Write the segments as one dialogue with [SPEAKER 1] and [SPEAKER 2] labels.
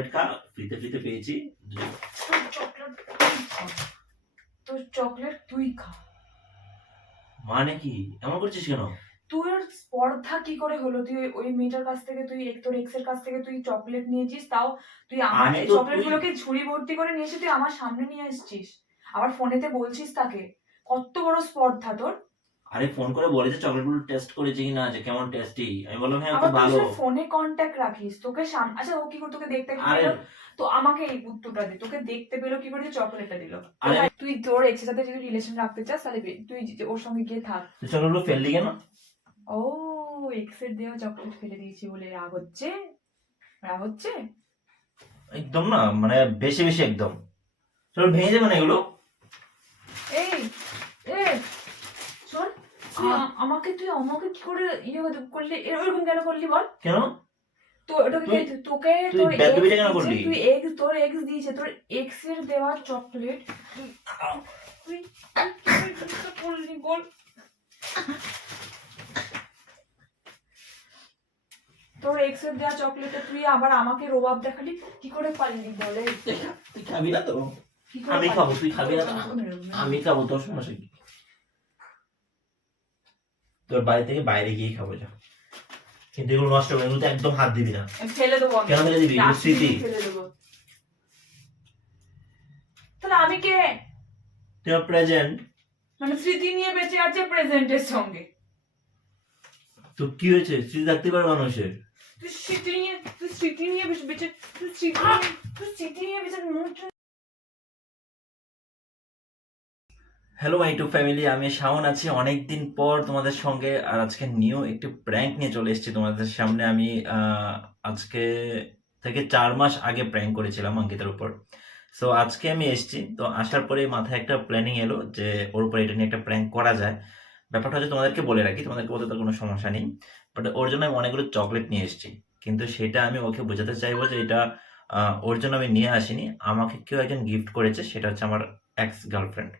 [SPEAKER 1] Chocolate খা ফ্রিতে ফ্রিতে পেয়েছি।
[SPEAKER 2] তোর চকলেট তুই খা। তুই
[SPEAKER 1] মানে কি? এমন করছিস কেন?
[SPEAKER 2] তোর স্পর্ধা কি করে হলো? তুই ওই- মেয়েটার কাছ থেকে তুই এক- তোর এক্সের কাছ থেকে তুই চকলেট নিয়েছিস তাও তুই আমার
[SPEAKER 1] আমি তো
[SPEAKER 2] চকলেট গুলোকে ঝুড়ি ভর্তি করে নিয়ে এসে তুই আমার সামনে নিয়ে এসেছিস। আবার ফোনেতে বলছিস তাকে। কত বড় স্পর্ধা তোর।
[SPEAKER 1] আরে ফোন করে বলেছে চকলেটগুলো টেস্ট করেছি কিনা যে কেমন টেস্টি আমি বললাম হ্যাঁ খুব ভালো।
[SPEAKER 2] ফোনে কন্ট্যাক্ট রাখিস তোকে সামনে আচ্ছা ও কি করে তোকে দেখতে
[SPEAKER 1] আরে
[SPEAKER 2] তো আমাকে এই উত্তরটা দে তোকে দেখতে পেল কি করে চকলেটটা দিল?
[SPEAKER 1] আরে-
[SPEAKER 2] তুই তোর এক্সের সাথে যদি রিলেশন রাখতে চাস তাহলে তুই ওর সঙ্গে গিয়ে থাক।
[SPEAKER 1] তুই চকলেটগুলো ফেললি কেন?
[SPEAKER 2] ও এক্সের দেওয়া চকলেট ফেলে দিয়েছি বলে রাগ হচ্ছে? রাগ হচ্ছে?
[SPEAKER 1] একদম না মানে বেশি বেশি একদম। চলো ভেঙে যাবে না এগুলো
[SPEAKER 2] এই এ শোন তুই আ- আমাকে তুই আমাকে কি করে ইয়ে করলি? এরকম কেন করলি বল?
[SPEAKER 1] কেন?
[SPEAKER 2] তো ওটাকে
[SPEAKER 1] তুই-
[SPEAKER 2] তোকে তোর? তুই এক্স তোর এক্স দিয়েছে তোর এক্সের দেওয়া চকলেট তুই তুই তুই কি করে জিনিসটা করলি বল? তোর এক্সের দেওয়া চকলেটে তুই আবার আমাকে রোবাব দেখালি? কি করে পারলি বলে?
[SPEAKER 1] তুই খাবি না তো? আমি খাব তুই খাবি না
[SPEAKER 2] আমি
[SPEAKER 1] আমি খাব তোর সমস্যা কি? তোর বাড়ি থেকে বাইরে গিয়ে খাব যা। কিন্তু এগুলো নষ্ট হবে এগুলো একদম হাত দিবি না।
[SPEAKER 2] ফেলে দেবো আমি।
[SPEAKER 1] কেন ফেলে দিবি? স্মৃতি
[SPEAKER 2] ফেলে দেবো। তাহলে আমি কে?
[SPEAKER 1] তুই প্রেজেন্ট
[SPEAKER 2] মানে স্মৃতি নিয়ে বেঁচে আছে প্রেজেন্টের সঙ্গে।
[SPEAKER 1] তো কি হয়েছে? স্মৃতি থাকতে পারে মানুষের।
[SPEAKER 2] তুই স্মৃতি নিয়ে তুই স্মৃতি নিয়ে বেঁচে তুই স্মৃতি তুই স্মৃতি নিয়ে বেঁচে মন
[SPEAKER 1] হ্যালো টু ফ্যামিলি আমি শাওন আছি। অনেক দিন পর তোমাদের সঙ্গে আর আজকে নিউ একটি প্র্যাঙ্ক নিয়ে চলে এসেছি তোমাদের সামনে। আমি আজকে থেকে চার মাস আগে প্র্যাঙ্ক করেছিলাম অঙ্কিতার উপর। সো আজকে আমি এসেছি। তো আসার পরে মাথায় একটা প্ল্যানিং এলো যে ওর উপর এটা নিয়ে একটা প্র্যাঙ্ক করা যায়। ব্যাপারটা হচ্ছে তোমাদেরকে বলে রাখি, তোমাদেরকে বলতে তো কোনো সমস্যা নেই। বাট ওর জন্য আমি অনেকগুলো চকলেট নিয়ে এসেছি। কিন্তু সেটা আমি ওকে বোঝাতে চাইব যে এটা ওর জন্য আমি নিয়ে আসিনি। আমাকে কেউ একজন গিফট করেছে, সেটা হচ্ছে আমার এক্স গার্লফ্রেন্ড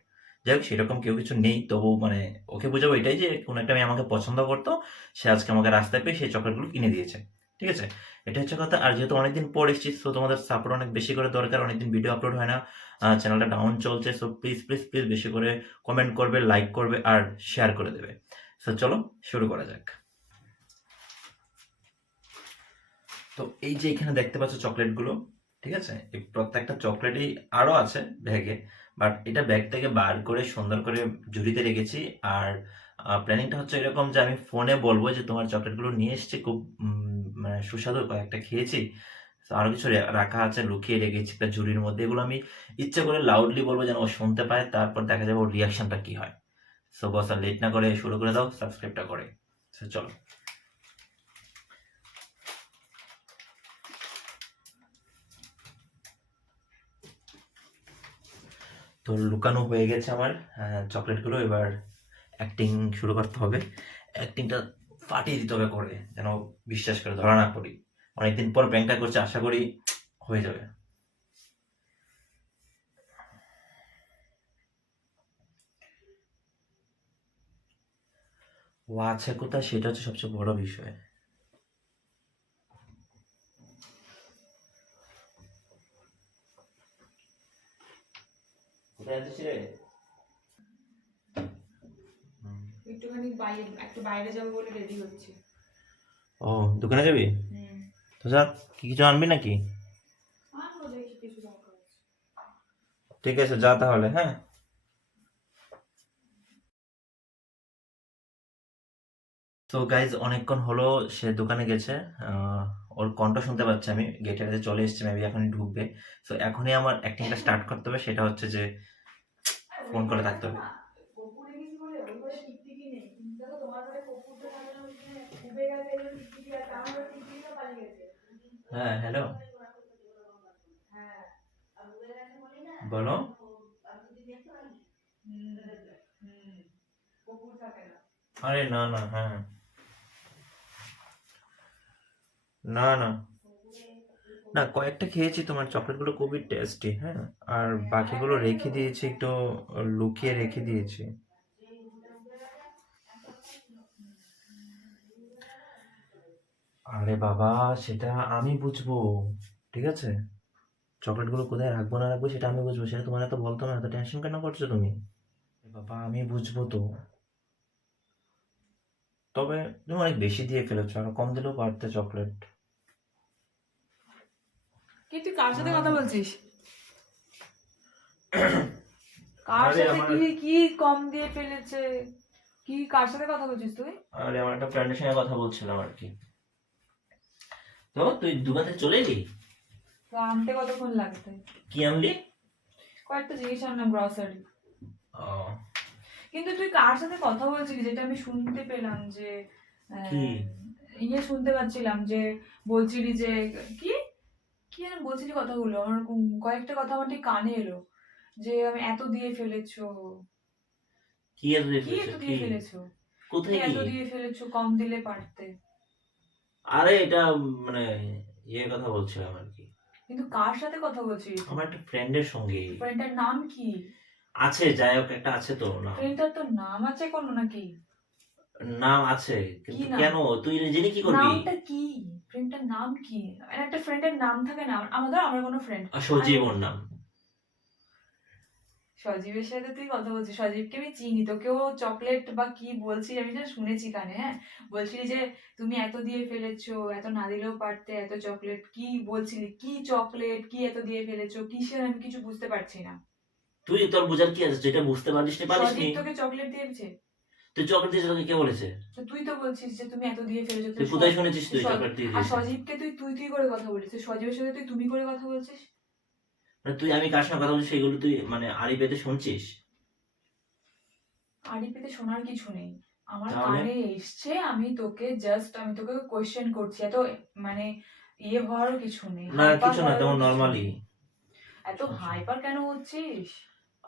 [SPEAKER 1] যাই হোক, সেরকম কেউ কিছু নেই। তবু মানে ওকে বোঝাবো এটাই যে, কোনো একটা মেয়ে আমাকে পছন্দ করতো, সে আজকে আমাকে রাস্তায় পেয়ে সেই চকলেটগুলো কিনে দিয়েছে। ঠিক আছে? এটা হচ্ছে কথা। আর যেহেতু অনেকদিন পর এসেছি, তো তোমাদের সাপোর্ট অনেক বেশি করে দরকার। অনেকদিন ভিডিও আপলোড হয় না। চ্যানেলটা ডাউন চলছে সো প্লিজ প্লিজ প্লিজ বেশি করে কমেন্ট করবে লাইক করবে আর শেয়ার করে দেবে। সো চলো শুরু করা যাক। তো এই যে এখানে দেখতে পাচ্ছ চকলেটগুলো, ঠিক আছে? এই প্রত্যেকটা চকলেটই আরও আছে ব্যাগে। বাট এটা ব্যাগ থেকে বার করে সুন্দর করে ঝুড়িতে রেখেছি। আর প্ল্যানিংটা হচ্ছে এরকম যে আমি ফোনে বলব যে তোমার চকলেটগুলো নিয়ে এসেছি, খুব মানে সুস্বাদু কয়েকটা খেয়েছি। আরও কিছু রাখা আছে, লুকিয়ে রেখেছি একটা ঝুড়ির মধ্যে। এগুলো আমি ইচ্ছে করে লাউডলি বলব যেন ও শুনতে পায়, তারপর দেখা যাবে ওর রিয়াকশনটা কি হয়। সো বস আর লেট না করে শুরু করে দাও সাবস্ক্রাইবটা করে। চলো। তো লুকানো হয়ে গেছে আমার চকলেটগুলো। এবার অ্যাক্টিং শুরু করতে হবে। অ্যাক্টিংটা ফাটিয়ে দিতে হবে করে, যেন বিশ্বাস করে, ধরা না করি অনেকদিন পর ব্যাংকটা করছে, আশা করি হয়ে যাবে। ও আছে কোথায়? সেটা হচ্ছে সবচেয়ে বড় বিষয়। কোথায় আছিস
[SPEAKER 2] একটুখানি বাইরে একটু বাইরে যাব বলে রেডি হচ্ছে।
[SPEAKER 1] ও দোকানে যাবি? তো যা কি কিছু আনবি নাকি?
[SPEAKER 2] আনব দেখি কিছু দরকার আছে।
[SPEAKER 1] ঠিক আছে যা তাহলে হ্যাঁ? তো গাইজ অনেকক্ষণ হলো সে দোকানে গেছে। ওর কণ্ঠ শুনতে পাচ্ছি আমি। গেটের কাছে চলে এসেছি মেবি এখনই ঢুকবে। তো এখনই আমার অ্যাক্টিংটা স্টার্ট করতে হবে। সেটা হচ্ছে যে ফোন করে থাকতে হবে। হ্যাঁ হ্যালো
[SPEAKER 2] হ্যাঁ
[SPEAKER 1] বলো। আরে না না হ্যাঁ। না না। না, কয়েকটা খেয়েছি, তোমার চকলেটগুলো খুবই টেস্টি হ্যাঁ? আর বাকিগুলো রেখে দিয়েছি, একটু লুকিয়ে রেখে দিয়েছি। আরে বাবা, সেটা আমি বুঝব, ঠিক আছে? চকলেটগুলো কোথায় রাখব, না রাখব, সেটা আমি বুঝব, সেটা তোমার এত বলতো না, এত টেনশন কেন করছ তুমি? বাবা, আমি বুঝব তো। তবে তুমি অনেক বেশি দিয়ে ফেলেছো, আর কম দিলেও পারতে চকলেট।
[SPEAKER 2] কি তুই কার সাথে কথা বলছিস? কার সাথে কি কি কম দিয়ে ফেলেছে? কি কার সাথে কথা বলছিস তুই?
[SPEAKER 1] আরে আমার একটা ফ্রেন্ডের সঙ্গে কথা বলছিলাম আর কি। তো তুই দোকান চলে এলি?
[SPEAKER 2] তো আনতে কতক্ষণ লাগবে?
[SPEAKER 1] কি আনলি?
[SPEAKER 2] কয়েকটা জিনিস আনলাম গ্রসারি কিন্তু তুই কার সাথে কথা বলছিলি? যেটা আমি শুনতে পেলাম যে
[SPEAKER 1] কি?
[SPEAKER 2] ইয়ে শুনতে পাচ্ছিলাম যে বলছিলি যে কি? কি যেন বলছিলি কথাগুলো? আমার কয়েকটা কথা আমার ঠিক কানে এলো। যে আমি এত দিয়ে ফেলেছো।
[SPEAKER 1] কি এত দিয়ে
[SPEAKER 2] কি
[SPEAKER 1] ফেলেছো?
[SPEAKER 2] এত দিয়ে ফেলেছো?
[SPEAKER 1] কোথায়
[SPEAKER 2] এত দিয়ে ফেলেছো কম দিলে পারতে।
[SPEAKER 1] আরে এটা মানে ইয়ে কথা বলছিলাম আর কি?
[SPEAKER 2] কিন্তু কার সাথে কথা বলছিস?
[SPEAKER 1] আমার একটা ফ্রেন্ডের সঙ্গে।
[SPEAKER 2] ফ্রেন্ডটার নাম কি?
[SPEAKER 1] আছে যাই হোক একটা আছে তো না
[SPEAKER 2] ফ্রেন্ডটার তো নাম আছে কোনো নাকি?
[SPEAKER 1] নাম আছে কিন্তু কেন? তুই জেনে কি করবি?
[SPEAKER 2] নামটা কি? ফ্রেন্ডটার নাম কি? একটা ফ্রেন্ডের নাম থাকে না আমাদের আমার কোনো ফ্রেন্ড।
[SPEAKER 1] সজীব ওর নাম।
[SPEAKER 2] সজীবের সাথে তুই কথা বলছিস সজীবকে আমি চিনি তোকেও চকলেট বা কি বলছিস আমি না শুনেছি কানে হ্যাঁ? বলছিলি যে তুমি এত দিয়ে ফেলেছো এত না দিলেও পারতে এত চকলেট কি বলছিলি? কি চকলেট কি এত দিয়ে ফেলেছো কিসের? আমি কিছু বুঝতে পারছি না।
[SPEAKER 1] তুই তোর বোঝার কি আছে? যেটা বুঝতে পারিস নি পারিস নি
[SPEAKER 2] সজীব তোকে চকলেট দিয়েছে।
[SPEAKER 1] তুই চকলেট দিয়েছিস তোকে কে বলেছে?
[SPEAKER 2] তুই তো বলছিস যে তুমি এত দিয়ে ফেলেছো
[SPEAKER 1] তুই কোথায় শুনেছিস তুই চকলেট দিয়ে
[SPEAKER 2] আর সজীবকে তুই তুই তুই করে কথা বলিস সজীবের সাথে তুই তুমি করে কথা বলছিস?
[SPEAKER 1] মানে তুই আমি কার সঙ্গে কথা সেগুলো তুই মানে আড়ি পেতে শুনছিস?
[SPEAKER 2] আড়ি পেতে শোনার কিছু নেই। আমার? কানে এসছে আমি তোকে জাস্ট আমি তোকে কোয়েশ্চেন করছি। এত মানে ইয়ে হওয়ারও কিছু নেই।
[SPEAKER 1] না কিছু না তেমন নর্মালি
[SPEAKER 2] এত হাইপার কেন হচ্ছিস?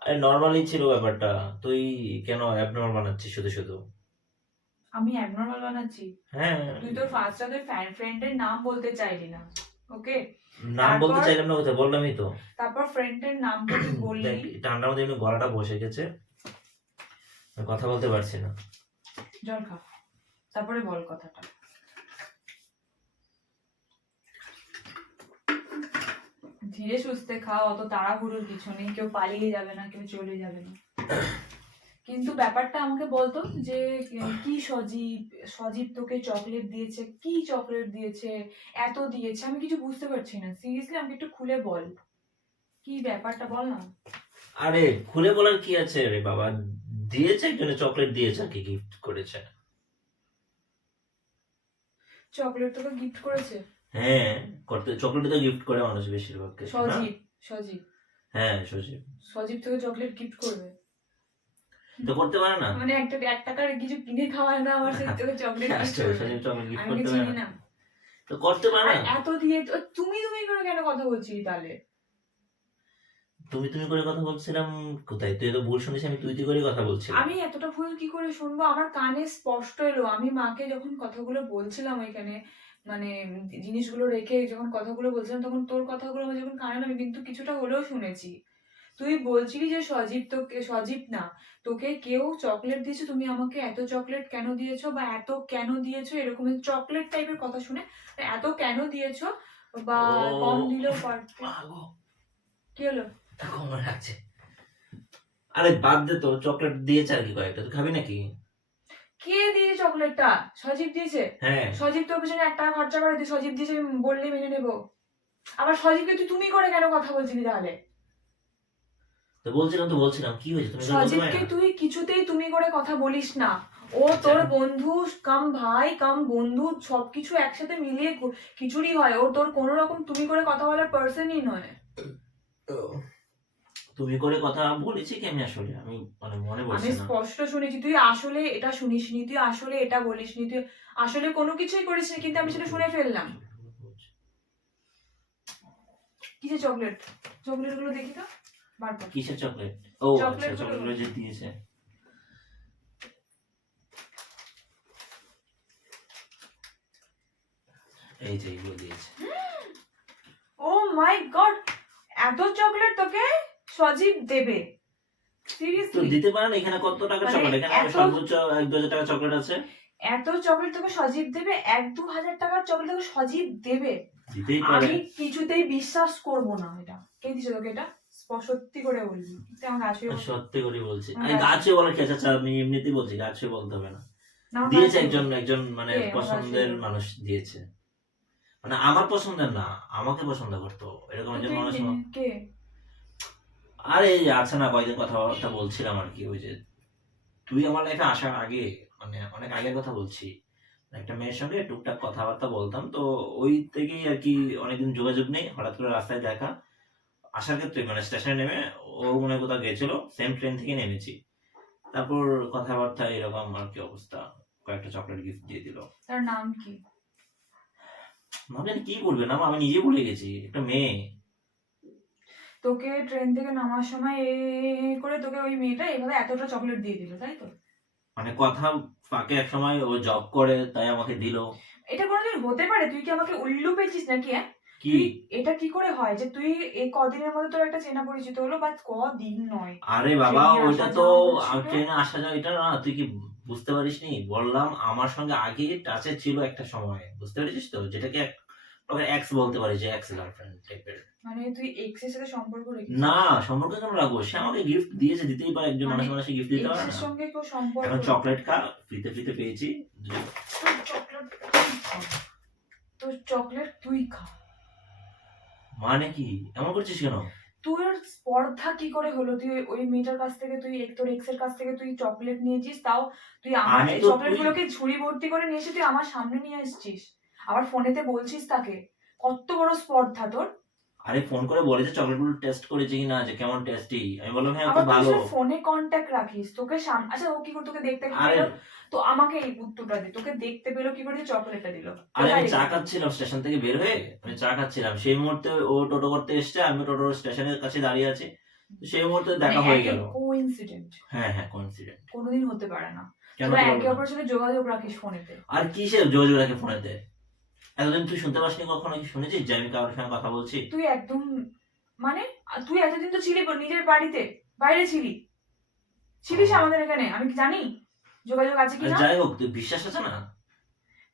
[SPEAKER 1] আরে নর্মালি ছিল ব্যাপারটা। তুই কেন অ্যাবনর্মাল বানাচ্ছিস শুধু শুধু?
[SPEAKER 2] আমি অ্যাবনর্মাল বানাচ্ছি?
[SPEAKER 1] হ্যাঁ।
[SPEAKER 2] তুই তোর ফার্স্ট তোর ফ্যান ফ্রেন্ডের নাম বলতে চাইলি না ওকে
[SPEAKER 1] নাম বলতে চাইলাম না কোথায় বললামই তো।
[SPEAKER 2] তারপর ফ্রেন্ডের নাম বললি
[SPEAKER 1] ঠান্ডার মধ্যে এমনি গলাটা বসে গেছে। কথা বলতে পারছি না।
[SPEAKER 2] জল খা। তারপরে বল কথাটা। ধীরে সুস্থে খাও অত তাড়াহুড়োর কিছু নেই কেউ পালিয়ে যাবে না কেউ চলে যাবে না। কিন্তু ব্যাপারটা আমাকে বলতো যে কি সজীব সজীব তোকে চকলেট দিয়েছে কি চকলেট দিয়েছে এত দিয়েছে আমি কিছু বুঝতে পারছি না। সিরিয়াসলি আমাকে একটু খুলে বল। কি ব্যাপারটা বল না।
[SPEAKER 1] আরে খুলে বলার কি আছে রে বাবা? দিয়েছে একজনে চকলেট দিয়েছে কি গিফট করেছে।
[SPEAKER 2] চকলেট তোকে গিফট করেছে?
[SPEAKER 1] হ্যাঁ করতে চকলেট তো গিফট করে মানুষ
[SPEAKER 2] সজীব সজীব।
[SPEAKER 1] হ্যাঁ সজীব।
[SPEAKER 2] সজীব তোকে চকলেট গিফট করবে।
[SPEAKER 1] তো করতে পারে না?
[SPEAKER 2] মানে একটা এক টাকার কিছু কিনে খাওয়ায় না আমার সাথে তোকে চকলেট গিফট
[SPEAKER 1] আচ্ছা,
[SPEAKER 2] করবে।
[SPEAKER 1] সজীব চকলেট গিফট করতে পারে না। তো করতে পারে না?
[SPEAKER 2] এত দিয়ে তুমি তুমি করে কেন কথা বলছিস তাহলে?
[SPEAKER 1] তুমি তুমি করে কথা বলছিলাম কোথায়? তুই তো ভুল শুনিস আমি তুই তুই করে কথা বলছিলাম।
[SPEAKER 2] আমি এতটা ভুল কি করে শুনব? আমার কানে স্পষ্ট এলো। আমি মাকে যখন কথাগুলো বলছিলাম ওইখানে মানে জিনিসগুলো রেখে যখন কথাগুলো বলছিলাম তখন তোর কথাগুলো আমার যখন কানে আমি কিন্তু কিছুটা হলেও শুনেছি। তুই বলছিলি যে সজীব তোকে সজীব না তোকে কেউ চকলেট দিয়েছে তুমি আমাকে এত চকলেট কেন দিয়েছ বা এত কেন দিয়েছ এরকম চকলেট টাইপের কথা শুনে এত কেন দিয়েছ বা কম দিলেও পারতে কি? হলো?
[SPEAKER 1] আমার লাগছে আরে বাদ দে তো চকলেট দিয়েছে আর কি কয়েকটা তুই খাবি নাকি?
[SPEAKER 2] কে দিয়েছে চকলেটটা? সজীব দিয়েছে?
[SPEAKER 1] হ্যাঁ।
[SPEAKER 2] সজীব তোর পেছনে এক টাকা খরচা করে তুই সজীব দিয়েছে আমি বললে মেনে নেব। আবার সজীবকে তুই তুমি করে কেন কথা বলছিলি তাহলে?
[SPEAKER 1] তো বলছিলাম তো বলছিলাম কি হয়েছে? তুমি
[SPEAKER 2] সজীবকে তুই কিছুতেই তুমি করে কথা বলিস না। ও তোর বন্ধু কাম ভাই কাম বন্ধু সবকিছু একসাথে মিলিয়ে কু- খিচুড়ি হয়। ও তোর কোনো রকম তুমি করে কথা বলার পার্সনই নয়।
[SPEAKER 1] তুমি করে কথা বলেছি কি আমি আসলে? আমি মানে মনে
[SPEAKER 2] আমি
[SPEAKER 1] পড়ছে না।
[SPEAKER 2] স্পষ্ট শুনেছি তুই আসলে এটা শুনিসনি তুই আসলে এটা বলিসনি তুই আসলে কোনো কিছুই করিসনি কিন্তু আমি সেটা শুনে ফেললাম। কি যে চকলেট চকলেটগুলো দেখি তো বার কর।
[SPEAKER 1] কিসের চকলেট ও আচ্ছা চকলেটগুলো। যে দিয়েছে। এই যে এগুলো দিয়েছে।
[SPEAKER 2] ও মাই গড এত চকলেট তোকে? সজীব দেবে।
[SPEAKER 1] তো দিতে পারে না এখানে কত টাকা
[SPEAKER 2] মানে
[SPEAKER 1] চকলেট এখানে সর্বোচ্চ এক দু টাকা চকলেট আছে।
[SPEAKER 2] এত চকলেট তোকে সজীব দেবে এক দু হাজার টাকার চকলেট তোকে সজীব দেবে। আমি কিছুতেই বিশ্বাস করব না এটা। কে দিছে তোকে এটা? সত্যি করে আসবে
[SPEAKER 1] সত্যি করে বলছি। আমি
[SPEAKER 2] গাছ-
[SPEAKER 1] বলার আছে আচ্ছা আমি এমনিতেই বলছি গাছে বলতে হবে না। দিয়েছে একজন একজন মানে পছন্দের মানুষ দিয়েছে। মানে আমার পছন্দের না আমাকে পছন্দ করতো। এরকম একজন মানুষ
[SPEAKER 2] কে?
[SPEAKER 1] আরে আছে না কয়েকদিন কথাবার্তা বলছিলাম আর কি ওই যে তুই আমার লাইফে আসার আগে মানে অনেক আগের কথা বলছি একটা মেয়ের সঙ্গে টুকটাক কথাবার্তা বলতাম তো ওই থেকেই আর কি অনেকদিন যোগাযোগ নেই হঠাৎ করে রাস্তায় দেখা আসার ক্ষেত্রে মানে স্টেশনে নেমে ও মনে কোথাও গেছিল সেম ট্রেন থেকে নেমেছি। তারপর কথাবার্তা এরকম আর কি অবস্থা কয়েকটা চকলেট গিফট দিয়ে দিল।
[SPEAKER 2] তার নাম কি?
[SPEAKER 1] ভাবলেন কি করবে না আমি নিজে ভুলে গেছি একটা মেয়ে।
[SPEAKER 2] তোকে ট্রেন থেকে নামার সময় এ করে তোকে ওই মেয়েটা এভাবে এতটা চকলেট দিয়ে দিল তাই তো?
[SPEAKER 1] মানে কথা ফাঁকে এক সময় ও জব করে তাই আমাকে দিল।
[SPEAKER 2] এটা কোনোদিন হতে পারে? তুই কি আমাকে উল্লু পেয়েছিস নাকি হ্যাঁ?
[SPEAKER 1] কি?
[SPEAKER 2] এটা কি করে হয় যে তুই এই কদিনের মধ্যে তোর একটা চেনা পরিচিত হলো বাট কদিন নয়?
[SPEAKER 1] আরে বাবা
[SPEAKER 2] আসা
[SPEAKER 1] তো ট্রেনে আসা যাওয়া এটা না তুই কি বুঝতে পারিস নি বললাম আমার সঙ্গে আগে টাচে ছিল একটা সময় বুঝতে পেরেছিস তো? যেটাকে এক এক্স বলতে পারি যে এক্স গার্লফ্রেন্ড টাইপের
[SPEAKER 2] মানে তুই এক্সের সাথে সম্পর্ক রেখেছিস?
[SPEAKER 1] না সম্পর্ক কেন রাখব। সে আমাকে গিফট দিয়েছে দিতেই পারে একজন
[SPEAKER 2] মানে
[SPEAKER 1] মানুষ মানুষে গিফট দিতে পারে না।
[SPEAKER 2] সঙ্গে কেউ সম্পর্ক?
[SPEAKER 1] এখন চকলেট খা ফ্রিতে ফ্রিতে পেয়েছি।
[SPEAKER 2] তোর চকলেট তুই খা। চকলেট তুই খা।
[SPEAKER 1] মানে কি? এমন করছিস কেন?
[SPEAKER 2] তোর স্পর্ধা কি করে হলো? তুই ওই- মেয়েটার কাছ থেকে তুই এক- তোর এক্সের কাছ থেকে তুই চকলেট নিয়েছিস তাও তুই আমার চকলেট গুলোকে ঝুড়ি ভর্তি করে নিয়ে এসে তুই আমার সামনে নিয়ে এসেছিস আবার ফোনেতে বলছিস তাকে? কত বড় স্পর্ধা তোর।
[SPEAKER 1] আরে ফোন করে বলেছে চকলেটগুলো টেস্ট করেছি কিনা যে কেমন টেস্টি আমি বললাম হ্যাঁ খুব ভালো।
[SPEAKER 2] ফোনে কন্ট্যাক্ট রাখিস তোকে সাম আচ্ছা ও কি করে তোকে দেখতে
[SPEAKER 1] আরে
[SPEAKER 2] তো আমাকে এই উত্তরটা দে তোকে দেখতে পেল কি করে চকলেটটা দিল।
[SPEAKER 1] আরে আমি চা খাচ্ছিলাম স্টেশন থেকে বের হয়ে আমি চা খাচ্ছিলাম। সেই মুহূর্তে ও টোটো করতে এসছে আমি টোটো স্টেশনের কাছে দাঁড়িয়ে আছি। সেই মুহূর্তে
[SPEAKER 2] মানে
[SPEAKER 1] দেখা হয়ে গেল।
[SPEAKER 2] কোইন্সিডেন্ট
[SPEAKER 1] হ্যাঁ হ্যাঁ কোইন্সিডেন্ট
[SPEAKER 2] কোনোদিন হতে পারে না।
[SPEAKER 1] কেন
[SPEAKER 2] তোরা একে অপরের সাথে যোগাযোগ রাখিস ফোনেতে
[SPEAKER 1] আর কিসে যোগাযোগ রাখে ফোনেতে এতদিন তুই শুনতে পাসনি কখনো কি? শুনেছিস? যে আমি কারোর সঙ্গে কথা বলছি।
[SPEAKER 2] তুই একদম মানে তুই এতদিন তো ছিলি ব- নিজের বাড়িতে বাইরে ছিলি। ছিলিস আমাদের এখানে আমি কি জানি? যোগাযোগ আছে কি না
[SPEAKER 1] যাই হোক তুই বিশ্বাস আছে না?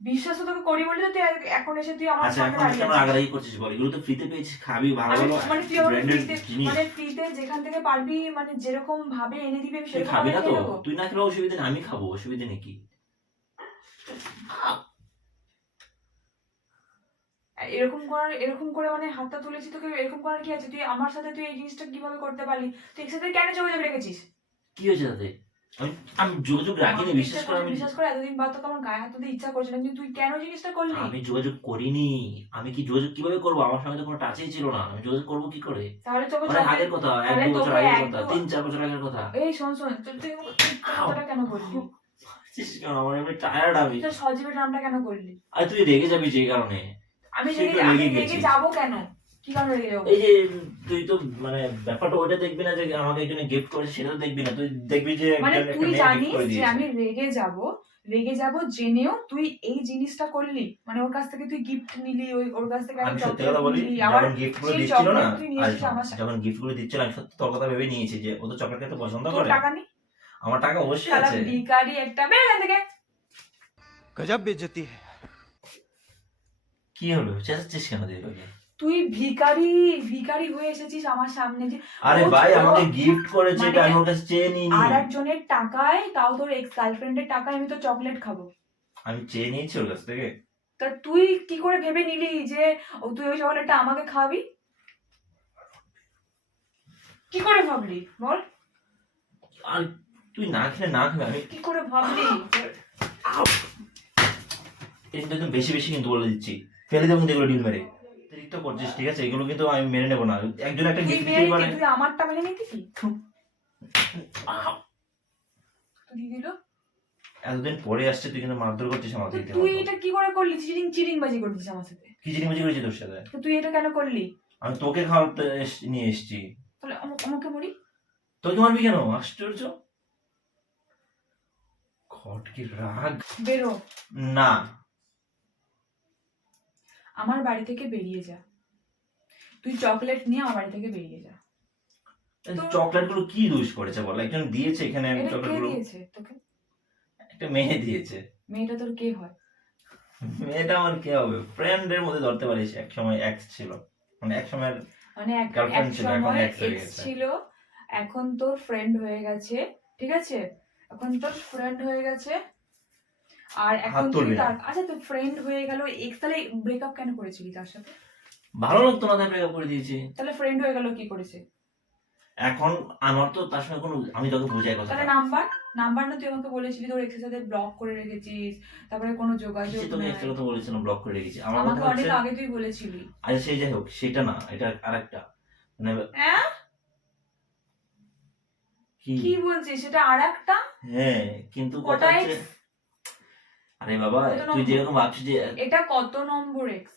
[SPEAKER 2] বিশ্বাস তো তোকে করি বলে তো তুই এখন এসে তুই আমার
[SPEAKER 1] আচ্ছা এখন
[SPEAKER 2] দাঁড়িয়ে আছিস।
[SPEAKER 1] আগ্রহী করছিস বল? এগুলো তো ফ্রিতে পেয়েছিস খাবি ভালো ভালো
[SPEAKER 2] মানে তুই ফ্রিতে মানে ফ্রিতে যেখান থেকে পারবি মানে যেরকম ভাবে এনে দিবি সেরকম
[SPEAKER 1] খাবি না তো? তুই না খেলে অসুবিধা নেই আমি খাব অসুবিধা নেই কি?
[SPEAKER 2] এরকম করার এরকম করে মানে হাতটা তুলেছি তোকে এরকম করার কি আছে? তুই আমার সাথে তুই এই জিনিসটা কীভাবে করতে পারলি? তুই এর সাথে কেন যোগাযোগ রেখেছিস?
[SPEAKER 1] কি হয়েছে তাতে? আমি আমি যোগাযোগ রাখিনি
[SPEAKER 2] আমাকে
[SPEAKER 1] বিশ্বাস করে আমি
[SPEAKER 2] বিশ্বাস করে এতদিন বাদ তোকে আমার গায়ে হাত দিতে ইচ্ছা করছে না কিন্তু তুই কেন জিনিসটা করলি?
[SPEAKER 1] আমি যোগাযোগ করিনি। আমি কি যোগাযোগ কীভাবে করব? আমার সঙ্গে তো কোনো টাচই ছিল না। আমি যোগাযোগ করব কি করে?
[SPEAKER 2] তাহলে তোকে চকলেট-
[SPEAKER 1] আগের কথা এক দু বছর আগের কথা তিন চার বছর আগের কথা।
[SPEAKER 2] এই শোন শোন তুই তুই কথাটা কেন
[SPEAKER 1] কেন আমার এমনি টায়ার্ড আমি।
[SPEAKER 2] তোর সজীবের নামটা কেন করলি
[SPEAKER 1] আর তুই রেগে যাবি যে কারণে।
[SPEAKER 2] আমি আমি
[SPEAKER 1] রেগে
[SPEAKER 2] যাব কেন?
[SPEAKER 1] এই যে তুই তো মানে ব্যাপারটা দেখবি না যে আমাকে একজনে গিফট করেছে সেটাও দেখবি না। তুই দেখবি যে
[SPEAKER 2] মানে তুই জানিস যে আমি রেগে যাব রেগে যাব জেনেও তুই এই জিনিসটা করলি। মানে ওর কাছ থেকে তুই গিফট নিলি ওই ওর কাছ থেকে
[SPEAKER 1] আমি সত্যি কথা বলি যখন
[SPEAKER 2] গিফটগুলো
[SPEAKER 1] দিচ্ছিল না যখন গিফটগুলো দিচ্ছিল আমি সত্যি তোর কথা ভেবে নিয়েছি যে ও তো চকলেট খেতে পছন্দ করে।
[SPEAKER 2] টাকা নেই?
[SPEAKER 1] আমার টাকা অবশ্যই আছে।
[SPEAKER 2] বিকারি একটা বের থেকে।
[SPEAKER 3] গজব বেজতি হ্যায়
[SPEAKER 1] কি হলো? চেঁচাচ্ছিস কেন তুই
[SPEAKER 2] তুই ভিখারি ভিখারি হয়ে এসেছিস আমার সামনে যে
[SPEAKER 1] আরে ভাই আমাকে গিফট করেছে এটা
[SPEAKER 2] মানে
[SPEAKER 1] আমি ওর কাছে চেয়ে
[SPEAKER 2] আর একজনের টাকায় তাও তোর এক্স গার্লফ্রেন্ডের টাকায় আমি তো চকলেট খাব।
[SPEAKER 1] আমি চেয়ে নিয়েছি ওর কাছ থেকে।
[SPEAKER 2] তা তুই কি করে ভেবে নিলি যে ও তুই ওই চকলেটটা আমাকে খাওয়াবি কি করে ভাবলি? বল।
[SPEAKER 1] আর তুই না খেলে না খাবে আমি
[SPEAKER 2] কি করে ভাবলি?
[SPEAKER 1] একদম বেশি বেশি কিন্তু বলে দিচ্ছি। ফেলে দেবো এগুলো ডিল মেরে। অতিরিক্ত করছিস ঠিক আছে? এগুলো কিন্তু আমি মেনে নেব না। একজন একটা গিফট দিতেই পারে।
[SPEAKER 2] তুই আমারটা মেনে নিতি কি তুই দিল?
[SPEAKER 1] এতদিন পরে আসছে তুই কিন্তু মারধর করছিস আমাকে
[SPEAKER 2] তো তুই এটা কি করে করলি? চিরিং চিরিং বাজি করছিস আমার সাথে।
[SPEAKER 1] কি জিনিস করেছি তোর সাথে?
[SPEAKER 2] তুই এটা কেন করলি?
[SPEAKER 1] আমি তোকে খাওয়াতে নিয়ে এসেছি।
[SPEAKER 2] তাহলে আমাকে মরি
[SPEAKER 1] তোকে মারবি কেন? আশ্চর্য। খট কি রাগ।
[SPEAKER 2] বেরো।
[SPEAKER 1] না।
[SPEAKER 2] আমার বাড়ি থেকে বেরিয়ে যা। তুই চকলেট নিয়ে আমার বাড়ি থেকে বেরিয়ে যা।
[SPEAKER 1] চকলেটগুলো কি দোষ করেছে বল? একজন দিয়েছে এখানে চকলেটগুলো।
[SPEAKER 2] দিয়েছে তোকে?
[SPEAKER 1] একটা মেয়ে দিয়েছে।
[SPEAKER 2] মেয়েটা তোর কে হয়?
[SPEAKER 1] মেয়েটা আমার কি হবে? ফ্রেন্ডের মধ্যে ধরতে পারিস এক সময় এক্স ছিল। মানে এক সময়
[SPEAKER 2] মানে এক
[SPEAKER 1] Girlfriend ছিল, এখন
[SPEAKER 2] সময়
[SPEAKER 1] গেছে।
[SPEAKER 2] ছিল এখন তোর ফ্রেন্ড হয়ে গেছে ঠিক আছে? এখন তোর ফ্রেন্ড হয়ে গেছে আর এখন তুই তার আচ্ছা তো ফ্রেন্ড হয়ে গেল এক্স তাহলে ব্রেকআপ কেন করেছিলি তার সাথে?
[SPEAKER 1] ভালো লাগতো না তাই ব্রেকআপ করে দিয়েছি।
[SPEAKER 2] তাহলে ফ্রেন্ড হয়ে গেল কি করেছে?
[SPEAKER 1] এখন আমার তো তার সঙ্গে কোনো আমি তোকে বুঝাই কথা
[SPEAKER 2] তাহলে নাম্বার নাম্বার না তুই আমাকে বলেছিলি তোর এক্সের সাথে ব্লক করে রেখেছিস তারপরে কোনো যোগাযোগ নাই।
[SPEAKER 1] একটা কথা বলেছিলাম ব্লক করে রেখেছি। আমার কথা
[SPEAKER 2] অনেক
[SPEAKER 1] হচ্ছে
[SPEAKER 2] আগে তুই বলেছিলি।
[SPEAKER 1] আচ্ছা সেই যাই হোক সেটা না এটা আরেকটা। মানে? কি?
[SPEAKER 2] কি বলছিস সেটা আর একটা
[SPEAKER 1] হ্যাঁ কিন্তু কথা হচ্ছে? আরে বাবা তুই? যেরকম ভাবছিস যে
[SPEAKER 2] এটা কত নম্বর এক্স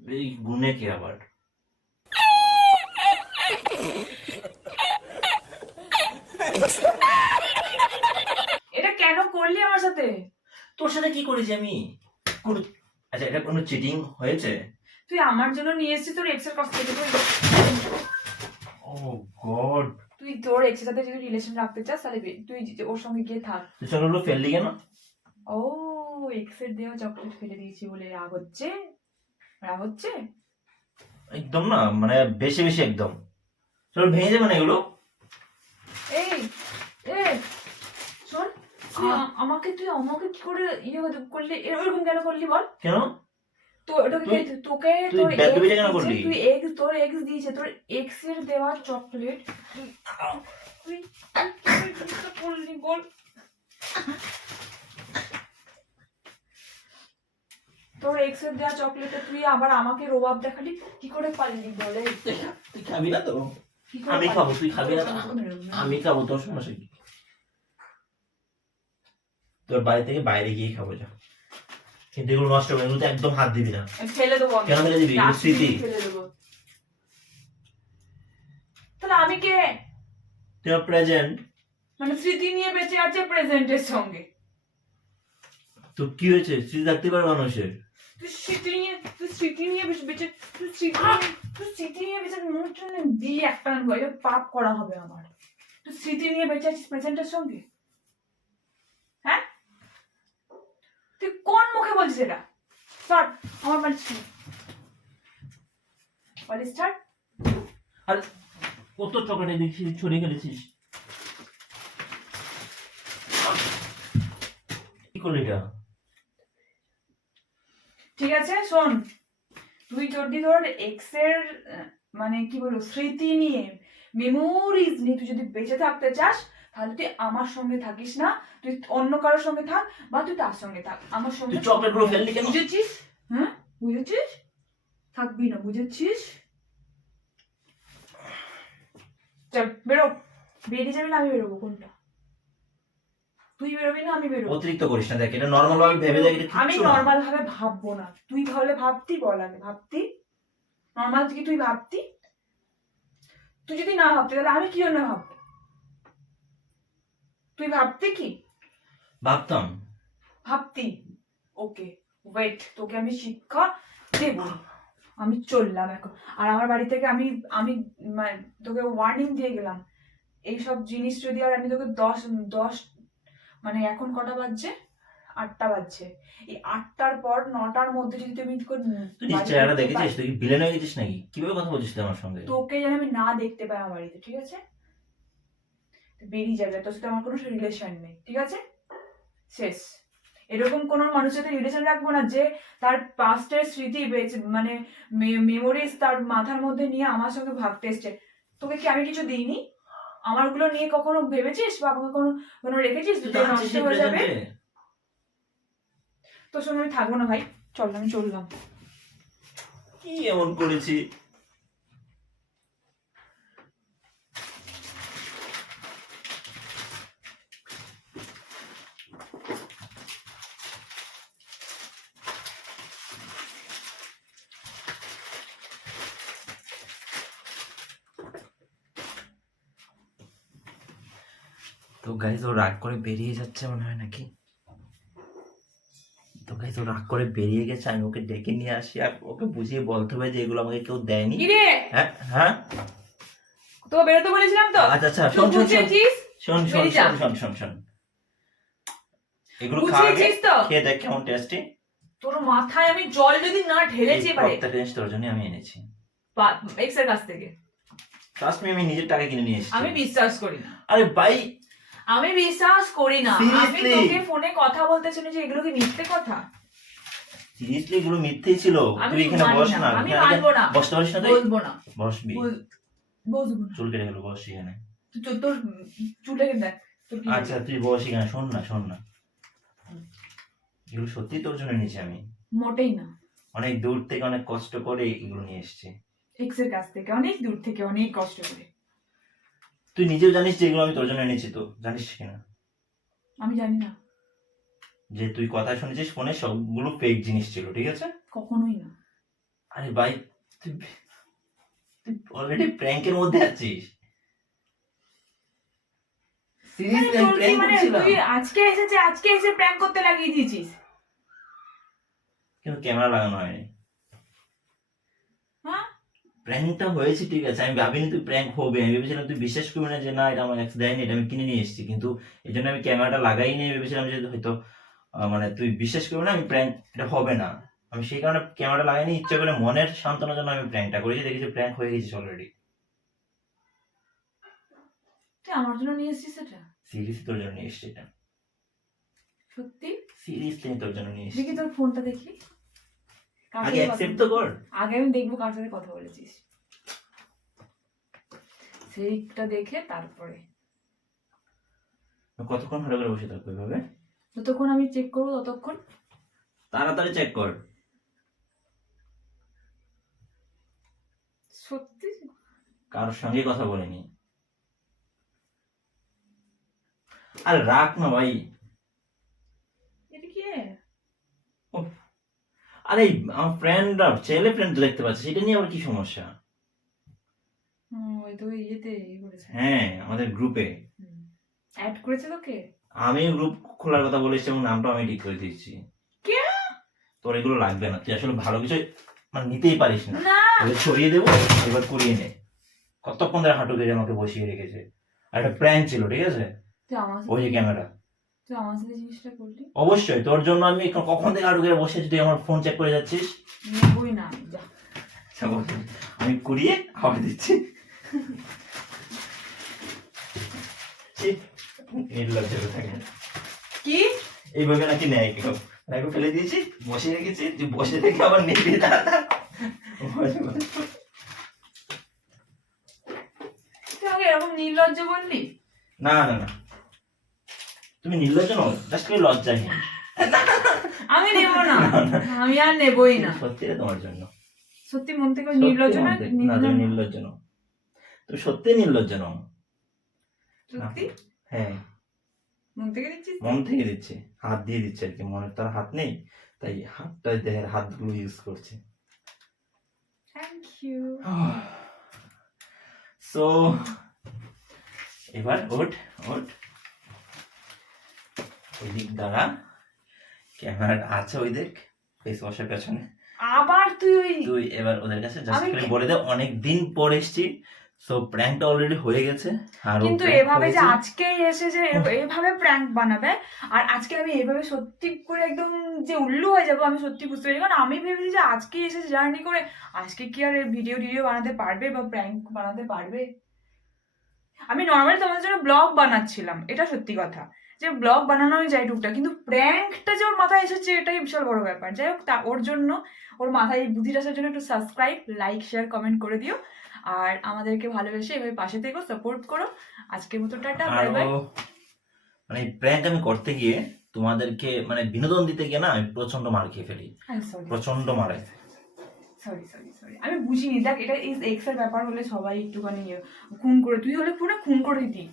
[SPEAKER 1] এই গুণে কি আবার?
[SPEAKER 2] এটা কেন করলি আমার সাথে?
[SPEAKER 1] তোর সাথে কি করেছি আমি? কোনো আচ্ছা এটা কোনো চিটিং হয়েছে?
[SPEAKER 2] তুই আমার জন্য নিয়ে এসেছিস তোর এক্সের কাছ থেকে তুই
[SPEAKER 1] ও গড।
[SPEAKER 2] তুই তোর এক্সের সাথে যদি রিলেশন রাখতে চাস তাহলে তুই ওর সঙ্গে গিয়ে থাক।
[SPEAKER 1] তুই চকলেটগুলো ফেললি কেন?
[SPEAKER 2] ও। এক্সের দেওয়া চকলেট ফেলে দিয়েছি বলে রাগ হচ্ছে? রাগ হচ্ছে?
[SPEAKER 1] একদম না মানে বেশি বেশি একদম। চল ভেঙে যাবে না এগুলো?
[SPEAKER 2] এই এ শোন আমাকে তুই আমাকে কি করে ইয়ে করলি? এরকম কেন করলি বল?
[SPEAKER 1] কেন?
[SPEAKER 2] তো ওটাকে
[SPEAKER 1] তুই-
[SPEAKER 2] তোকে তোর? তুই এক্স তোর এক্স দিয়েছে তোর এক্সের দেওয়া চকলেট তুই করলি বল। তোর এক্সের দেওয়া চকলেটে তুই আবার আমাকে রোবাব দেখালি কি করে পারলি বলে?
[SPEAKER 1] তুই খাবি না তো? আমি খাব, তুই খাবি না?
[SPEAKER 2] তোর।
[SPEAKER 1] আমি খাব তোর সমস্যা কি? তোর বাড়ি থেকে বাইরে গিয়ে খাব যা। কিন্তু এগুলো নষ্ট হবে এগুলোতে একদম হাত দিবি না।
[SPEAKER 2] ফেলে দেবো
[SPEAKER 1] কেন ফেলে দিবি? স্মৃতি।
[SPEAKER 2] ফেলে দেবো। তাহলে আমি কে?
[SPEAKER 1] তুই প্রেজেন্ট
[SPEAKER 2] মানে স্মৃতি নিয়ে বেঁচে আছে প্রেজেন্টের সঙ্গে।
[SPEAKER 1] তো কি হয়েছে? স্মৃতি থাকতে পারে মানুষের।
[SPEAKER 2] স্মৃতি নিয়ে তুই স্মৃতি নিয়ে বেঁচে তুই নিয়ে তুই নিয়ে বেঁচে মোট জন্য দিয়ে একটা আনব এটা পাপ করা হবে আমার তুই স্মৃতি নিয়ে বেঁচে আছিস প্রেজেন্টের সঙ্গে হ্যাঁ তুই কোন মুখে বলছিস এটা স্টার্ট আমার বাড়ি স্টার্ট বাড়ি স্টার্ট
[SPEAKER 1] আর, কত চকলেট দেখছি ছড়িয়ে ফেলেছিস কি করলি এটা?
[SPEAKER 2] ঠিক আছে শোন। তুই যদি তোর এক্সের মানে কি বলব স্মৃতি নিয়ে মেমোরিজ নিয়ে তুই যদি বেঁচে থাকতে চাস তাহলে তুই আমার সঙ্গে থাকিস না। তুই অন্য কারোর সঙ্গে থাক বা তুই তার সঙ্গে থাক। আমার সঙ্গে
[SPEAKER 1] ফেললি কেন?
[SPEAKER 2] বুঝেছিস? হ্যাঁ বুঝেছিস? থাকবি না বুঝেছিস? চল বেরো। বেরিয়ে যাবি না আমি বেরোবো কোনটা? তুই বেরোবি না আমি বেরোবো।
[SPEAKER 1] অতিরিক্ত করিস না দেখ এটা নর্মাল ভাবে ভেবে দেখ এটা
[SPEAKER 2] আমি নর্মাল ভাবে ভাববো না। তুই তাহলে ভাবতি বল আগে ভাবতি। নর্মাল থেকে তুই ভাবতি তুই যদি না ভাবতি তাহলে আমি কি জন্য ভাববো? তুই ভাবতি কি?
[SPEAKER 1] ভাবতাম।
[SPEAKER 2] ভাবতি। ওকে ওয়েট তোকে আমি শিক্ষা দেব। আমি চললাম এখন। আর আমার বাড়ি থেকে আমি আমি মানে তোকে ওয়ার্নিং দিয়ে গেলাম। এইসব জিনিস যদি আর আমি তোকে দশ দশ মানে এখন কটা বাজছে? আটটা বাজছে। এই আটটার পর নটার মধ্যে যদি তুমি তোকে
[SPEAKER 1] তুই চেহারা দেখেছিস? তুই ভিলেন হয়ে গেছিস নাকি? কীভাবে কথা বলছিস তুই আমার সঙ্গে?
[SPEAKER 2] তোকে যেন আমি না দেখতে পাই আমার বাড়িতে ঠিক আছে? বেরিয়ে যাবে তোর সাথে আমার কোনো রিলেশন নেই ঠিক আছে? শেষ। এরকম কোনো মানুষের সাথে রিলেশন রাখব না যে তার পাস্টের স্মৃতি মানে মেমোরিজ তার মাথার মধ্যে নিয়ে আমার সঙ্গে ভাবতে এসছে। তোকে কি আমি কিছু দিইনি? আমারগুলো নিয়ে কখনো ভেবেছিস? বা কখনো কোনো রেখেছিস?
[SPEAKER 1] দুটো
[SPEAKER 2] নষ্ট হয়ে যাবে। তোর সঙ্গে আমি থাকব না ভাই। চল আমি চললাম।
[SPEAKER 1] কি এমন করেছি? তো রাগ করে বেরিয়ে যাচ্ছে মনে হয় নাকি? তোকে তো রাগ করে বেরিয়ে গেছে আমি ওকে ডেকে নিয়ে আসি। আর ওকে বুঝিয়ে বলতে হবে যে এগুলো আমাকে কেউ দেয়নি। হ্যাঁ হ্যাঁ?
[SPEAKER 2] তো বেরোতে বলেছিলাম তো।
[SPEAKER 1] আচ্ছা আচ্ছা শোন শোন শোন। শোন শোন শোন শোন শোন এগুলো খেয়ে দেখ কেমন টেস্টি
[SPEAKER 2] তোর মাথায় আমি জল যদি না ঢেলেছি এবারে।
[SPEAKER 1] প্রত্যেকটা জিনিস তোর জন্য আমি এনেছি।
[SPEAKER 2] এক্সের কাছ থেকে।
[SPEAKER 1] ট্রাস্ট মি আমি নিজের টাকা কিনে নিয়ে এসেছি।
[SPEAKER 2] আমি বিশ্বাস করি না।
[SPEAKER 1] আরে ভাই
[SPEAKER 2] আমি বিশ্বাস করি না। আমি
[SPEAKER 1] Seriously?
[SPEAKER 2] তোকে ফোনে কথা বলতে শুনেছি এগুলো কি মিথ্যে কথা?
[SPEAKER 1] সিরিয়াসলি এগুলো মিথ্যেই ছিল।
[SPEAKER 2] আমি
[SPEAKER 1] তুই এখানে
[SPEAKER 2] মানি
[SPEAKER 1] বস
[SPEAKER 2] না,
[SPEAKER 1] না।
[SPEAKER 2] আমি
[SPEAKER 1] এখানে
[SPEAKER 2] মানবো না।
[SPEAKER 1] বসতে পারিস না তুই
[SPEAKER 2] বলব না।
[SPEAKER 1] বসবি
[SPEAKER 2] বল- বসবো না।
[SPEAKER 1] চুল কেটে গেল বস এখানে।
[SPEAKER 2] তুই তোর- তোর চুলে দেখ। তোর কি
[SPEAKER 1] আচ্ছা তুই বস এখানে। শোন না শোন না। এগুলো সত্যি তোর জন্য নিয়েছি আমি।
[SPEAKER 2] মোটেই না।
[SPEAKER 1] অনেক দূর থেকে অনেক কষ্ট করে এগুলো নিয়ে এসেছি।
[SPEAKER 2] এক্সের কাছ থেকে অনেক দূর থেকে অনেক কষ্ট করে।
[SPEAKER 1] তুই নিজেও জানিস যে এগুলো আমি তোর জন্য এনেছি তো? জানিস কিনা
[SPEAKER 2] আমি জানি না।
[SPEAKER 1] যে তুই কথা শুনেছিস ফোনে সবগুলো ফেক জিনিস ছিল ঠিক আছে?
[SPEAKER 2] কখনোই না।
[SPEAKER 1] আরে ভাই তুই তুই অলরেডি প্র্যাঙ্কের মধ্যে আছিস। সিরিয়াসলি
[SPEAKER 2] তোর
[SPEAKER 1] প্র্যাঙ্ক
[SPEAKER 2] মানে
[SPEAKER 1] করছিলাম।
[SPEAKER 2] তুই আজকে এসেছে আজকে এসে প্র্যাঙ্ক করতে লাগিয়ে দিয়েছিস।
[SPEAKER 1] কিন্তু ক্যামেরা লাগানো হয়নি।
[SPEAKER 2] হ্যাঁ
[SPEAKER 1] প্র্যাঙ্কটা হয়েছে ঠিক আছে। আমি ভাবিনি তুই প্র্যাঙ্ক হবে। আমি ভেবেছিলাম তুই বিশ্বাস করবি না যে না এটা আমার এক্স দেয়নি এটা আমি কিনে নিয়ে এসেছি। কিন্তু এই জন্য আমি ক্যামেরাটা লাগাই নি ভেবেছিলাম যে হয়তো মানে তুই বিশ্বাস করবি না আমি প্র্যাঙ্ক এটা হবে না। আমি সেই কারণে ক্যামেরাটা লাগাইনি ইচ্ছা করে মনের সান্ত্বনার জন্য আমি প্র্যাঙ্কটা করেছি। দেখেছি প্র্যাঙ্ক হয়ে গেছিস অলরেডি
[SPEAKER 2] আমার জন্য নিয়ে এসেছিস এটা?
[SPEAKER 1] সিরিয়াসলি তোর জন্য নিয়ে এসেছি এটা।
[SPEAKER 2] সত্যি?
[SPEAKER 1] সিরিয়াসলি তোর জন্য নিয়ে এসেছি।
[SPEAKER 2] দেখি তোর ফোনটা দেখি।
[SPEAKER 1] আগে অ্যাকসেপ্ট তো কর।
[SPEAKER 2] আগে আমি দেখব কার সাথে কথা বলেছিস। সেইটা দেখে তারপরে।
[SPEAKER 1] কতক্ষণ ভালো করে বসে থাকব এভাবে?
[SPEAKER 2] যতক্ষণ আমি চেক করব ততক্ষণ।
[SPEAKER 1] তাড়াতাড়ি চেক কর।
[SPEAKER 2] সত্যি?
[SPEAKER 1] কারোর সঙ্গে কথা বলিনি। আর রাখ না ভাই।
[SPEAKER 2] এটা কি
[SPEAKER 1] আরে আমার ফ্রেন্ডরা ছেলে ফ্রেন্ড দেখতে পাচ্ছে সেটা নিয়ে আবার কি সমস্যা?
[SPEAKER 2] ইয়ে
[SPEAKER 1] হ্যাঁ আমাদের গ্রুপে
[SPEAKER 2] অ্যাড করেছে তোকে?
[SPEAKER 1] আমি গ্রুপ খোলার কথা বলেছি এবং নামটা আমি ঠিক করে দিয়েছি।
[SPEAKER 2] কে?
[SPEAKER 1] তোর এগুলো লাগবে না তুই আসলে ভালো কিছু মানে নিতেই পারিস না। ছড়িয়ে দেবো এবার করিয়ে নে। কতক্ষণ ধরে হাঁটু গেড়ে আমাকে বসিয়ে রেখেছে। আর একটা প্র্যাঙ্ক ছিল ঠিক আছে? ওই যে ক্যামেরা অবশ্যই তোর জন্য আমি কখন থেকে আরও গেড়ে বসে তুই আমার ফোন চেক করে যাচ্ছিস?
[SPEAKER 2] নেবই না যা।
[SPEAKER 1] আচ্ছা। আমি কুড়িয়ে খাওয়া দিচ্ছি।
[SPEAKER 2] কি?
[SPEAKER 1] এইভাবে নাকি নেয় কেউ? দেখো ফেলে দিয়েছি বসে রেখেছি তুই বসে থেকে আবার নিবি দাদা।
[SPEAKER 2] এরকম নির্লজ্জ বললি?
[SPEAKER 1] না না না। তুমি নির্লজ্জ নও জাস্ট করে লজ্জাহীন
[SPEAKER 2] আমি নেব না। আমি আর নেবই না।
[SPEAKER 1] সত্যি এটা তোমার জন্য।
[SPEAKER 2] সত্যি মন থেকে নির্লজ্জ না
[SPEAKER 1] তুমি নির্লজ্জ নও তুমি সত্যি নির্লজ্জ নও
[SPEAKER 2] সত্যি?
[SPEAKER 1] হ্যাঁ।
[SPEAKER 2] মন থেকে দিচ্ছিস
[SPEAKER 1] মন থেকে দিচ্ছে। হাত দিয়ে দিচ্ছে আর কি। মনের তার হাত নেই। তাই হাতটা দেহের হাতগুলো ইউজ করছে।
[SPEAKER 2] থ্যাংক ইউ
[SPEAKER 1] সো এবার ওঠ ওঠ। ওই দিক দাঁড়া ক্যামেরা আছে ওই দিক ফেস ওয়াশের পেছনে।
[SPEAKER 2] আবার তুই? ওই
[SPEAKER 1] তুই এবার ওদের কাছে জাস্ট করে বলে দে অনেক দিন পর এসছি সো প্র্যাঙ্কটা অলরেডি হয়ে গেছে। আর
[SPEAKER 2] কিন্তু এভাবে যে
[SPEAKER 1] হয়েছে।
[SPEAKER 2] আজকে এসে যে এভাবে প্র্যাঙ্ক বানাবে আর আজকে আমি এভাবে সত্যি করে একদম যে উল্লু হয়ে যাব আমি সত্যি বুঝতে পারি কারণ আমি ভেবেছি যে আজকে এসে জার্নি করে আজকে কি আর ভিডিও টিডিও বানাতে পারবে বা প্র্যাঙ্ক বানাতে পারবে? আমি নর্মালি তোমাদের জন্য ব্লগ বানাচ্ছিলাম এটা সত্যি কথা। যে ব্লগ বানানো যায় টুকটা কিন্তু প্র্যাঙ্কটা যে ওর মাথায় এসেছে এটাই বিশাল বড় ব্যাপার। যাই হোক তা ওর জন্য ওর মাথায় এই বুদ্ধিটা আসার জন্য একটু সাবস্ক্রাইব লাইক শেয়ার কমেন্ট করে দিও। আর আমাদেরকে ভালোবেসে এভাবে পাশে থেকো সাপোর্ট করো। আজকের মতো টাটা বাই বাই
[SPEAKER 1] মানে প্র্যাঙ্ক আমি করতে গিয়ে তোমাদেরকে মানে বিনোদন দিতে গিয়ে না আমি প্রচণ্ড মার খেয়ে ফেলি। প্রচণ্ড মারে।
[SPEAKER 2] সরি সরি সরি আমি বুঝিনি দেখ এটা এক্সের ব্যাপার হলে সবাই একটুখানি ইয়ে, খুন করে তুই হলে পুরো খুন করে দিতি।